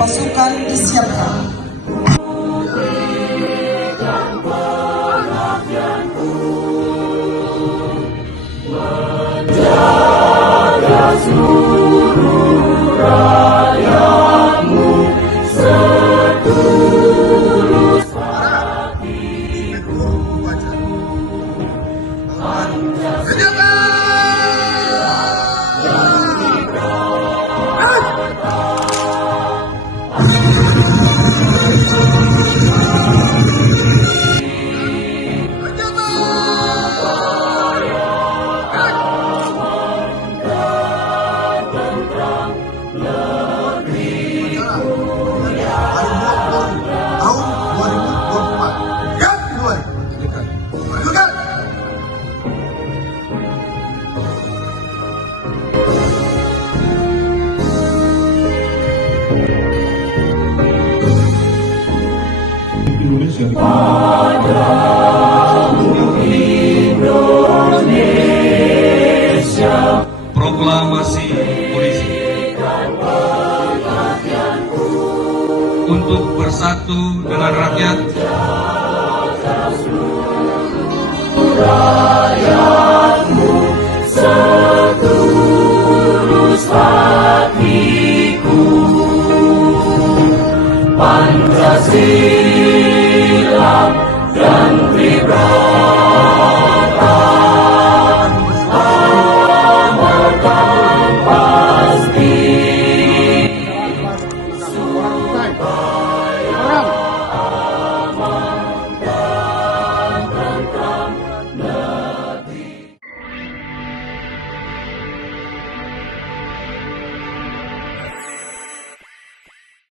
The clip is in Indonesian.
pasukan disiapkan. Menjaga seluruh rakyatmu setulus hatiku. Pancasila yang diberata. Padamu Indonesia, proklamasi polisi untuk bersatu dengan rakyat, rakyatmu setulus hatiku. Pancasila dan Tribrata amalkan pasti.